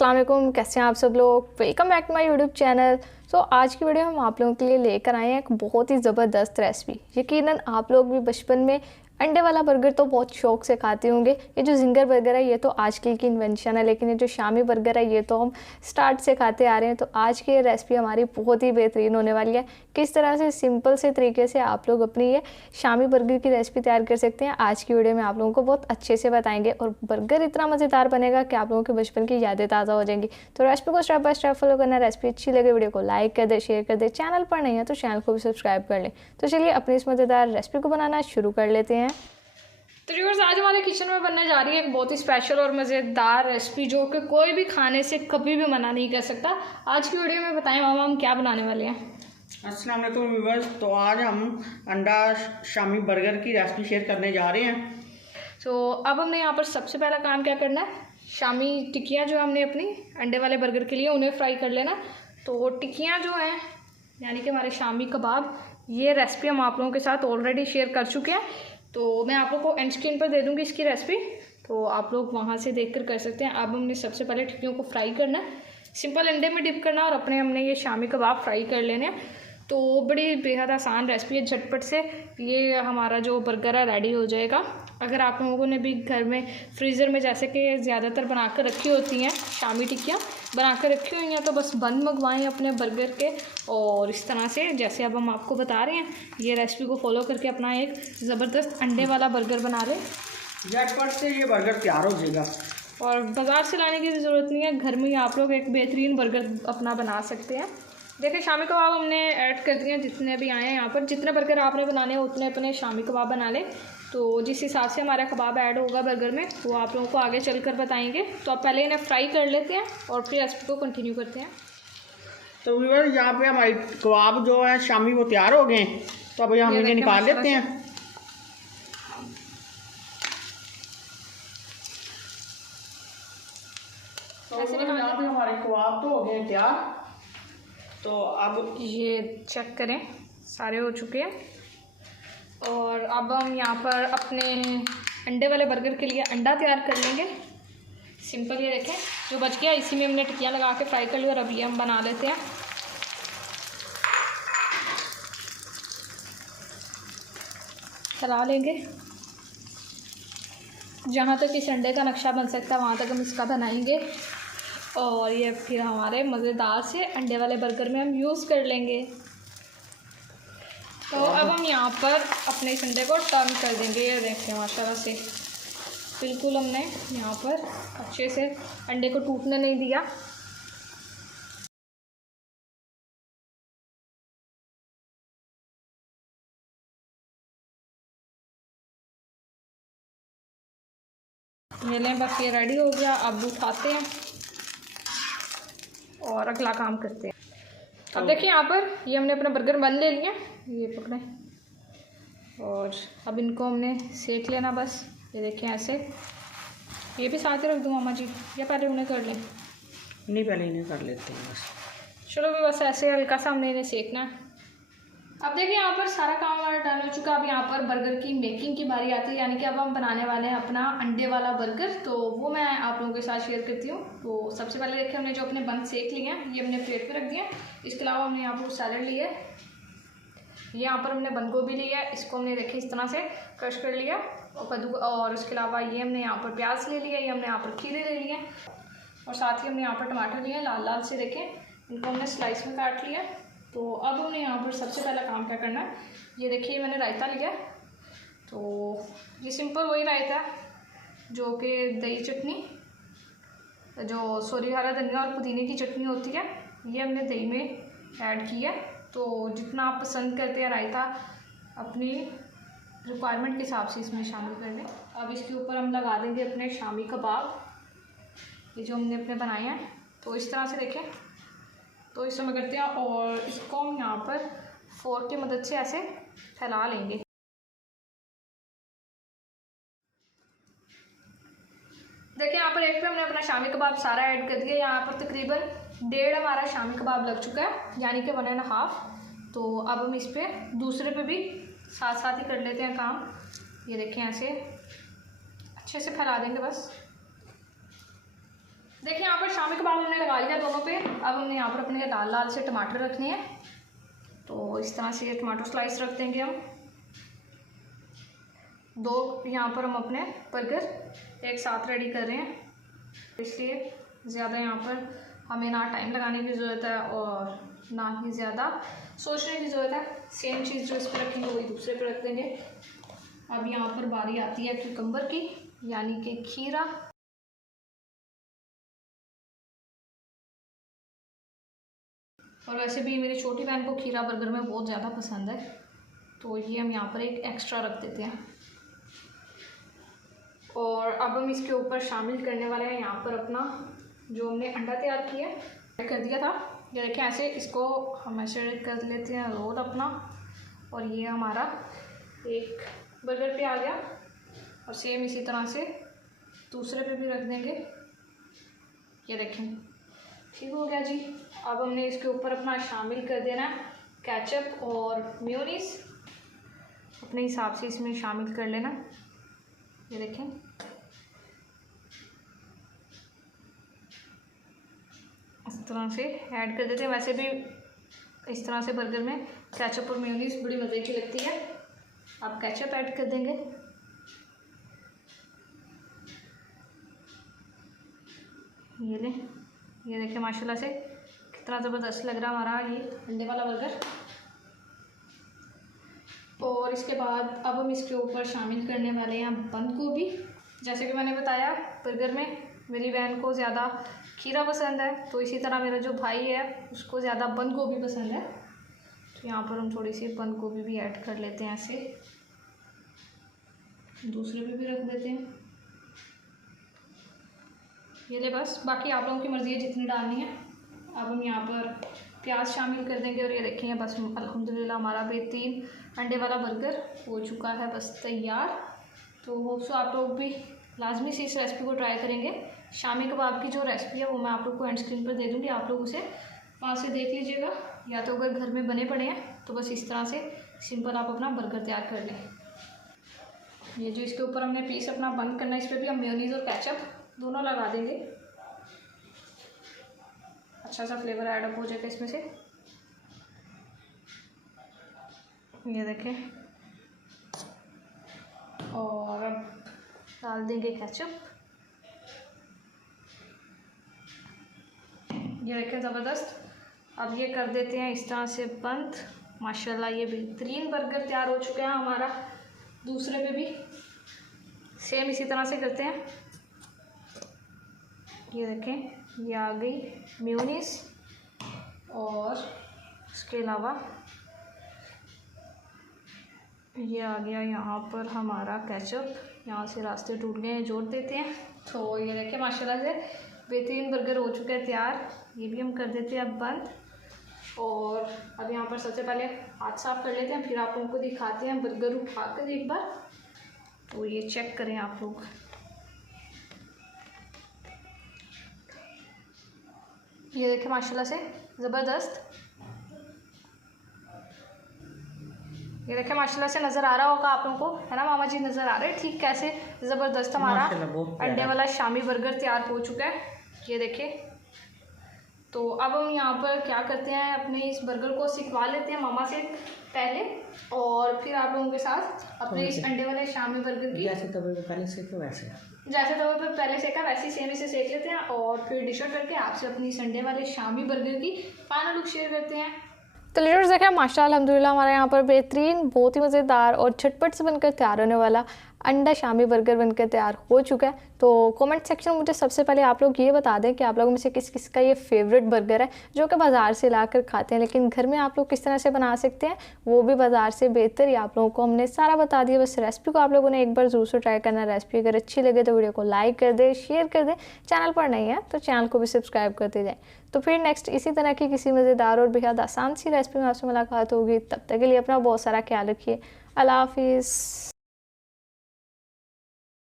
अस्सलाम वालेकुम, कैसे हैं आप सब लोग। Welcome back to my YouTube channel. आज की वीडियो हम आप लोगों के लिए लेकर आए हैं एक बहुत ही ज़बरदस्त रेसिपी। यकीनन आप लोग भी बचपन में अंडे वाला बर्गर तो बहुत शौक से खाते होंगे। ये जो जिंगर बर्गर है ये तो आजकल की इन्वेंशन है, लेकिन ये जो शामी बर्गर है ये तो हम स्टार्ट से खाते आ रहे हैं। तो आज की ये रेसिपी हमारी बहुत ही बेहतरीन होने वाली है। किस तरह से सिंपल से तरीके से आप लोग अपनी ये शामी बर्गर की रेसिपी तैयार कर सकते हैं, आज की वीडियो में आप लोगों को बहुत अच्छे से बताएंगे। और बर्गर इतना मज़ेदार बनेगा कि आप लोगों के बचपन की यादें ताज़ा हो जाएंगी। तो रेसिपी को स्टेप बाय स्टेप फॉलो करना। रेसिपी अच्छी लगे वीडियो को लाइक कर दे, शेयर कर दे। चैनल पर नहीं है तो चैनल को भी सब्सक्राइब कर लें। तो चलिए अपनी इस मज़ेदार रेसिपी को बनाना शुरू कर लेते हैं। तो व्यूअर्स, आज हमारे किचन में बनने जा रही है एक बहुत ही स्पेशल और मज़ेदार रेसिपी जो कि कोई भी खाने से कभी भी मना नहीं कर सकता। आज की वीडियो में बताएं मामा हम क्या बनाने वाले हैं। अस्सलाम वालेकुम व्यूअर्स, तो आज हम अंडा शामी बर्गर की रेसिपी शेयर करने जा रहे हैं। तो अब हमने यहाँ पर सबसे पहला काम क्या करना है, शामी टिक्कियाँ जो हमने अपनी अंडे वाले बर्गर के लिए उन्हें फ्राई कर लेना। तो टिक्कियाँ जो हैं यानी कि हमारे शामी कबाब, ये रेसिपी हम आप लोगों के साथ ऑलरेडी शेयर कर चुके हैं। तो मैं आप लोगों को एंड स्क्रीन पर दे दूँगी इसकी रेसिपी, तो आप लोग वहाँ से देखकर कर सकते हैं। अब हमने सबसे पहले टिक्कियों को फ्राई करना है, सिंपल अंडे में डिप करना और अपने हमने ये शामी कबाब फ्राई कर लेने हैं। तो बड़ी बेहद आसान रेसिपी है, झटपट से ये हमारा जो बर्गर है रेडी हो जाएगा। अगर आप लोगों ने भी घर में फ्रीज़र में जैसे कि ज़्यादातर बना कर रखी होती हैं शामी टिक्कियाँ बना कर रखी हुई हैं, तो बस बंद मंगवाएं अपने बर्गर के। और इस तरह से जैसे अब हम आपको बता रहे हैं, ये रेसिपी को फॉलो करके अपना एक ज़बरदस्त अंडे वाला बर्गर बना लें। झटपट से ये बर्गर तैयार हो जाएगा और बाज़ार से लाने की ज़रूरत नहीं है, घर में ही आप लोग एक बेहतरीन बर्गर अपना बना सकते हैं। देखिए शामी कबाब हमने ऐड कर दिए हैं, जितने भी आए हैं यहाँ पर, जितने बर्गर आपने बनाने हैं उतने अपने शामी कबाब बना लें। तो जिस हिसाब से हमारा कबाब ऐड होगा बर्गर में वो आप लोगों को आगे चलकर बताएंगे। तो आप पहले इन्हें फ्राई कर लेते हैं और फिर रेसिपी को कंटिन्यू करते हैं। तो व्यूअर्स, यहाँ पे हमारे कबाब जो है शामी वो तैयार हो गए, तो अब हम इन्हें निकाल लेते हैं। तो यहाँ पे हमारे कबाब तो हो गए तैयार। तो अब ये चेक करें, सारे हो चुके हैं। और अब हम यहाँ पर अपने अंडे वाले बर्गर के लिए अंडा तैयार कर लेंगे। सिंपल ये देखें जो बच गया इसी में हमने टिक्कियाँ लगा के फ्राई कर ली और अब ये हम बना लेते हैं। चला लेंगे, जहाँ तक इस अंडे का नक्शा बन सकता है वहाँ तक हम इसका बनाएंगे। और ये फिर हमारे मज़ेदार से अंडे वाले बर्गर में हम यूज़ कर लेंगे। तो अब हम यहाँ पर अपने इस अंडे को टर्न कर देंगे। ये देखें माशाल्लाह से बिल्कुल हमने यहाँ पर अच्छे से अंडे को टूटने नहीं दिया। ये लें, बस ये रेडी हो गया। अब उठाते हैं और अगला काम करते हैं। अब देखिए यहाँ पर ये हमने अपना बर्गर बन ले लिया, ये पकड़े और अब इनको हमने सेक लेना बस। ये देखें ऐसे। ये भी साथ ही रख दूँ मामा जी या पहले उन्हें कर लें? नहीं, पहले इन्हें कर लेते हैं बस। चलो भी बस ऐसे हल्का सा हमने इन्हें सेकना है। अब देखिए यहाँ पर सारा काम हमारा डन हो चुका। अब यहाँ पर बर्गर की मेकिंग की बारी आती है, यानी कि अब हम बनाने वाले हैं अपना अंडे वाला बर्गर। तो वो मैं आप लोगों के साथ शेयर करती हूँ। तो सबसे पहले देखिए हमने जो अपने बन सेक लिए हैं ये हमने प्लेट पे रख दिया। इसके अलावा हमने यहाँ पर सैलड लिया है, ये यहाँ पर हमने बंद गोभी लिया है, इसको हमने देखिए इस तरह से क्रश कर लिया और कद्दू। और उसके अलावा ये हमने यहाँ पर प्याज ले लिया, ये हमने यहाँ पर खीरे ले लिए और साथ ही हमने यहाँ पर टमाटर लिए लाल लाल से, देखें इनको हमने स्लाइस में काट लिया। तो अब हमने यहाँ पर सबसे पहला काम क्या करना है, ये देखिए मैंने रायता लिया। तो ये सिंपल वही रायता जो कि दही चटनी, जो सॉरी हरा धनिया और पुदीने की चटनी होती है, ये हमने दही में ऐड किया। तो जितना आप पसंद करते हैं रायता अपनी रिक्वायरमेंट के हिसाब से इसमें शामिल कर लें। अब इसके ऊपर हम लगा देंगे अपने शामी कबाब, ये जो हमने अपने बनाए हैं। तो इस तरह से देखें, तो इस समय करते हैं और इसको हम यहाँ पर फोर्क की मदद से ऐसे फैला लेंगे। देखिए यहाँ पर एक पे हमने अपना शामी कबाब सारा ऐड कर दिया। यहाँ पर तकरीबन 1.5 हमारा शामी कबाब लग चुका है, यानी कि 1.5। तो अब हम इस पर दूसरे पे भी साथ साथ ही कर लेते हैं काम। ये देखें ऐसे अच्छे से फैला देंगे बस। देखिए यहाँ पर शामी कबाब हमने लगा लिया दोनों पे। अब हमने यहाँ पर अपने लाल लाल से टमाटर रखने हैं, तो इस तरह से टमाटो स्लाइस रख देंगे हम। 2 यहाँ पर हम अपने बर्गर एक साथ रेडी कर रहे हैं, इसलिए ज़्यादा यहाँ पर हमें ना टाइम लगाने की ज़रूरत है और ना ही ज़्यादा सोचने की ज़रूरत है। सेम चीज़ जो इस पर रखेंगे वही दूसरे पे रख देंगे। अब यहाँ पर बारी आती है क्यूकम्बर की, यानी कि खीरा। और वैसे भी मेरी छोटी बहन को खीरा बर्गर में बहुत ज़्यादा पसंद है, तो ये हम यहाँ पर एक एक्स्ट्रा रख देते हैं। और अब हम इसके ऊपर शामिल करने वाले हैं यहाँ पर अपना जो हमने अंडा तैयार किया कर दिया था। ये देखें, ऐसे इसको हम ऐसे कर लेते हैं रोल अपना, और ये हमारा एक बर्गर पे आ गया। और सेम इसी तरह से दूसरे पे भी रख देंगे। ये देखें, ठीक हो गया जी। अब हमने इसके ऊपर अपना शामिल कर देना है केचप और मेयोनीज, अपने हिसाब से इसमें शामिल कर लेना। ये देखें, इस तरह से ऐड कर देते हैं। वैसे भी इस तरह से बर्गर में केचप और मेयोनीज बड़ी मज़े की लगती है। आप केचप ऐड कर देंगे। ये लें, ये देखें माशाल्लाह से कितना ज़बरदस्त लग रहा है हमारा ये अंडे वाला बर्गर। और इसके बाद अब हम इसके ऊपर शामिल करने वाले हैं बंद गोभी। जैसे कि मैंने बताया, बर्गर में मेरी बहन को ज़्यादा खीरा पसंद है, तो इसी तरह मेरा जो भाई है उसको ज़्यादा बंद गोभी पसंद है। तो यहाँ पर हम थोड़ी सी बंद गोभी भी ऐड कर लेते हैं, ऐसे दूसरे पे भी रख देते हैं। ये ले, बस बाकी आप लोगों की मर्ज़ी है जितनी डालनी है। अब हम यहाँ पर प्याज शामिल कर देंगे। और ये देखें, बस अल्हम्दुलिल्लाह हमारा बेहतरीन अंडे वाला बर्गर हो चुका है, बस तैयार। तो होप सो आप लोग भी लाजमी से इस रेसिपी को ट्राई करेंगे। शामी कबाब की जो रेसिपी है वो मैं आप लोग को एंड स्क्रीन पर दे दूँगी, आप लोग उसे वहाँ से देख लीजिएगा। या तो अगर घर में बने पड़े हैं तो बस इस तरह से सिंपल आप अपना बर्गर तैयार कर लें। ये जो इसके ऊपर हमने पीस अपना बंद करना है, इस पर भी हम मेयोनीज़ और केचप दोनों लगा देंगे। अच्छा सा फ्लेवर ऐड अप हो जाएगा इसमें से। ये देखें, और अब डाल देंगे केचप। ये देखें, ज़बरदस्त। अब ये कर देते हैं इस तरह से बंद। माशाल्लाह ये बेहतरीन बर्गर तैयार हो चुका है हमारा। दूसरे पे भी सेम इसी तरह से करते हैं। ये देखें, ये आ गई मेयोनीज़ और इसके अलावा ये आ गया यहाँ पर हमारा केचप। यहाँ से रास्ते टूट गए हैं, जोड़ देते हैं। तो ये देखें माशाल्लाह से बेहतरीन बर्गर हो चुका है तैयार। ये भी हम कर देते हैं अब बंद। और अब यहाँ पर सबसे पहले हाथ साफ़ कर लेते हैं, फिर आप लोगों को दिखाते हैं बर्गर उठा कर एक बार। तो ये चेक करें आप लोग, ये देखें माशाल्लाह से ज़बरदस्त। ये देखें माशाल्लाह से नज़र आ रहा होगा आप लोगों को, है ना मामा जी? नज़र आ रहा है ठीक कैसे ज़बरदस्त हमारा अंडे वाला शामी बर्गर तैयार हो चुका है। ये देखें। तो अब हम यहाँ पर क्या करते हैं, अपने इस बर्गर को सिकवा लेते हैं मामा से पहले, और फिर आप लोगों के साथ अपने इस अंडे वाले शामी बर्गर की जैसे तवे पे पहले सेको वैसे, जैसे तवे पे पहले सेका वैसे ही सेम इसे सेक लेते हैं। और फिर डिश आउट करके आपसे अपनी इस अंडे वाले शामी बर्गर की फाइनल लुक शेयर करते हैं। तो लीडर्स देखें माशाल्लाह अल्हम्दुलिल्लाह हमारे यहाँ पर बेहतरीन, बहुत ही मज़ेदार और झटपट से बनकर तैयार होने वाला अंडा शामी बर्गर बनकर तैयार हो चुका है। तो कमेंट सेक्शन में मुझे सबसे पहले आप लोग ये बता दें कि आप लोगों में से किस किस का ये फेवरेट बर्गर है जो कि बाज़ार से ला कर खाते हैं, लेकिन घर में आप लोग किस तरह से बना सकते हैं वो भी बाज़ार से बेहतर ही आप लोगों को हमने सारा बता दिया। बस रेसिपी को आप लोगों ने एक बार ज़रूर से ट्राई करना। रेसिपी अगर अच्छी लगे तो वीडियो को लाइक कर दे, शेयर कर दे। चैनल पर नहीं है तो चैनल को भी सब्सक्राइब करते जाएँ। तो फिर नेक्स्ट इसी तरह की किसी मज़ेदार और बेहद आसान सी रेसिपी में आपसे मुलाकात होगी। तब तक के लिए अपना बहुत सारा ख्याल रखिए। अल्लाह हाफिज़।